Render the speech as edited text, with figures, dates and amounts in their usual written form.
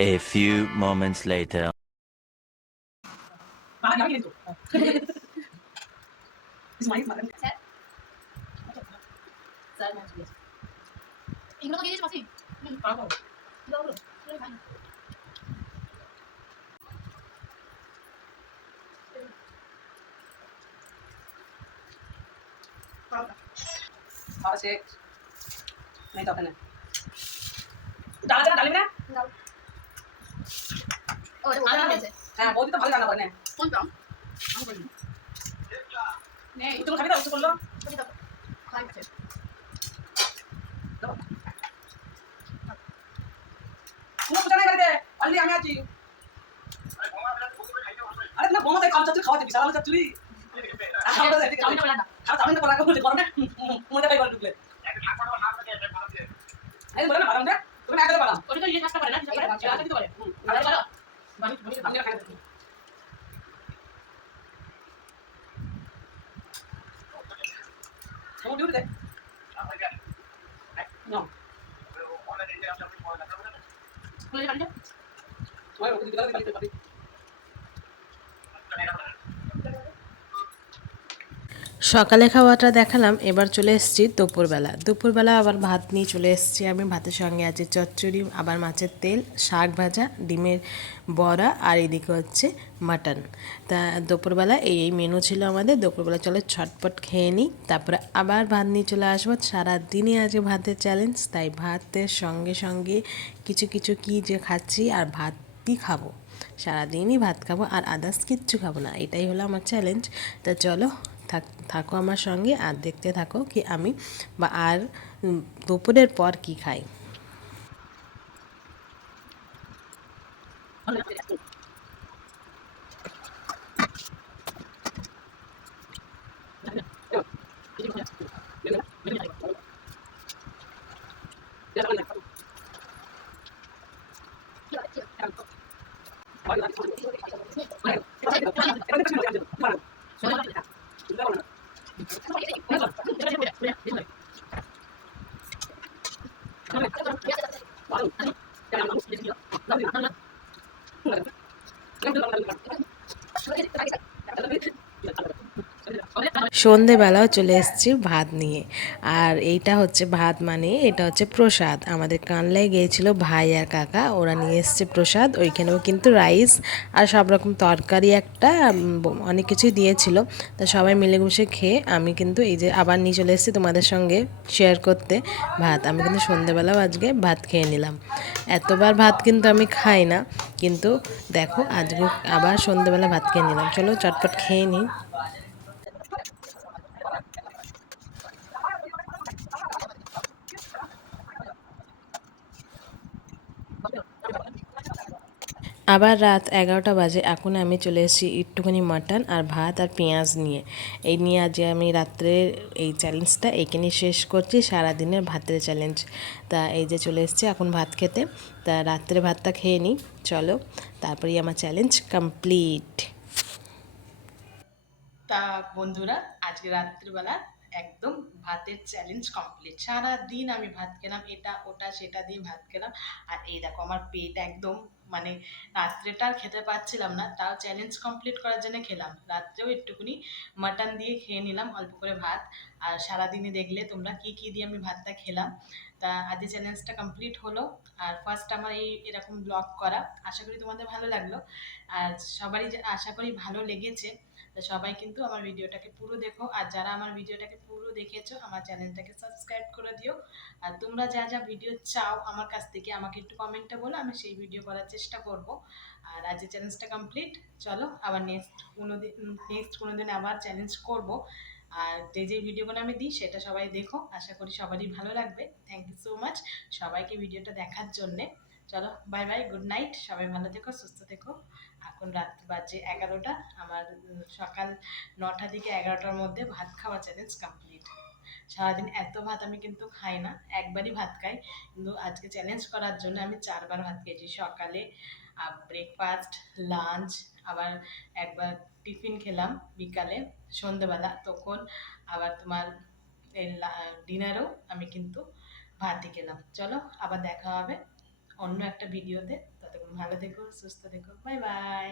A few moments later. হ্যাঁ বৌদি তো ভালো রান্না করে না কোনটা নেই তুমি খাবি তো কিছু করলো খাই আছে কোনো পূজা নাই বাড়িতে অনলি আমি আছি আরে না বোমা তাই খাওয়া খাওয়াতে বিশাল আলো চচ্চড়ি খাওয়া দাও এদিকে চাউমিনটা বানা খাওয়া চাউমিনটা করা করতে করো না মজা পাই করে ঢুকলে এই বলে না বাদাম দে তুমি না করে বাদাম ওটা তো ইয়ে কাজটা করে না করে আচ্ছা কি করে না করে বানি বানি আমি খাই Kamu dulu deh. No. Boleh kan? Boleh, waktu kita lagi tadi. সকালে খাওয়াটা দেখালাম, এবার চলে এসেছি দুপুরবেলা। দুপুরবেলা আবার ভাত নিয়ে চলে এসেছি আমি। ভাতের সঙ্গে আছে চচ্চড়ি, আবার মাছের তেল, শাক ভাজা, ডিমের বড়া, আর এদিকে হচ্ছে মাটন। তা দুপুরবেলা এই মেনু ছিল আমাদের। দুপুরবেলা চলে ছটপট খেয়ে নিই, তারপরে আবার ভাত নিয়ে চলে আসবো। সারাদিনই আছে ভাতের চ্যালেঞ্জ, তাই ভাতের সঙ্গে সঙ্গে কিছু কিছু কী যে খাচ্ছি, আর ভাতই খাবো, সারাদিনই ভাত খাবো আর আদার্স কিচ্ছু খাবো না, এটাই হলো আমার চ্যালেঞ্জ। তা চলো থাকো আমার সঙ্গে আর দেখতে থাকো কি আমি বা আর দুপুরের পর কি খাই। সন্ধেবেলাও চলে এসেছি ভাত নিয়ে। আর এইটা হচ্ছে ভাত, মানে এটা হচ্ছে প্রসাদ। আমাদের কানলায় গিয়েছিল ভাই আর কাকা, ওরা নিয়ে এসছে প্রসাদ। ওইখানেও কিন্তু রাইস আর সব রকম তরকারি একটা অনেক কিছুই দিয়েছিল। তা সবাই মিলে বসে খেয়ে আমি কিন্তু এই যে আবার নিয়ে চলে এসেছি তোমাদের সঙ্গে শেয়ার করতে ভাত। আমি কিন্তু সন্ধেবেলাও আজকে ভাত খেয়ে নিলাম। এতবার ভাত কিন্তু আমি খাই না, কিন্তু দেখো আজকে আবার সন্ধেবেলা ভাত খেয়ে নিলাম। চলো চটপট খেয়ে নিই। আবার রাত 11টা বাজে, এখন আমি চলে এসেছি একটুখানি মাটন আর ভাত আর পেঁয়াজ নিয়ে। এই নিয়ে আজ আমি রাত্রে এই চ্যালেঞ্জটা এইখানে শেষ করছি, সারাদিনের ভাতের চ্যালেঞ্জ। তা এই যে চলে এসেছি এখন ভাত খেতে। তা রাত্রে ভাতটা খেয়ে নিই চলো, তারপরেই আমার চ্যালেঞ্জ কমপ্লিট। তা বন্ধুরা, আজকে রাত্রিবেলা একদম ভাতের চ্যালেঞ্জ কমপ্লিট। সারা দিন আমি ভাত খেলাম, এটা ওটা সেটা দিয়ে ভাত খেলাম। আর এই দেখো আমার পেট একদম, মানে রাত্রেটা আর খেতে পারছিলাম না, তাও চ্যালেঞ্জ কমপ্লিট করার জন্য খেলাম। রাত্রেও একটুকুনি মাটন দিয়ে খেয়ে নিলাম অল্প করে ভাত। আর সারাদিনে দেখলে তোমরা কি কি দিয়ে আমি ভাতটা খেলাম। তা আজকে চ্যালেঞ্জটা কমপ্লিট হলো। আর ফার্স্ট আমার এই এরকম ব্লগ করা, আশা করি তোমাদের ভালো লাগলো। আর সবারই আশা করি ভালো লেগেছে। তো সবাই কিন্তু আমার ভিডিওটাকে পুরো দেখো, আর যারা আমার ভিডিওটাকে পুরো দেখেছো আমার চ্যানেলটাকে সাবস্ক্রাইব করে দিও। আর তোমরা যা যা ভিডিও চাও আমার কাছ থেকে আমাকে একটু কমেন্টে বলো, আমি সেই ভিডিও করার চেষ্টা করব। আর আজ চ্যালেঞ্জটা কমপ্লিট, চলো আবার নেক্সট কোনো দিন আবার চ্যালেঞ্জ করব। আর যে যে ভিডিওগুলো আমি দিই সেটা সবাই দেখো, আশা করি সবারই ভালো লাগবে। থ্যাংক ইউ সো মাচ সবাইকে ভিডিওটা দেখার জন্যে। চলো বাই বাই, গুড নাইট, সবাই ভালো থেকো, সুস্থ থেকো। এখন রাত বাজে 11টা, আমার সকাল 9টা থেকে 11টার মধ্যে ভাত খাওয়া চ্যালেঞ্জ কমপ্লিট। সারাদিন এত ভাত আমি কিন্তু খাই না, একবারই ভাত খাই, কিন্তু আজকে চ্যালেঞ্জ করার জন্য আমি 4বার ভাত খেয়েছি। সকালে ব্রেকফাস্ট, লাঞ্চ, আবার একবার টিফিন খেলাম বিকালে, সন্ধেবেলা তখন, আবার তোমার ডিনারেও আমি কিন্তু ভাতই খেলাম। চলো আবার দেখা হবে অন্য একটা ভিডিওতে, ততক্ষণ ভালো থেকো, সুস্থ থেকো, বাই বাই।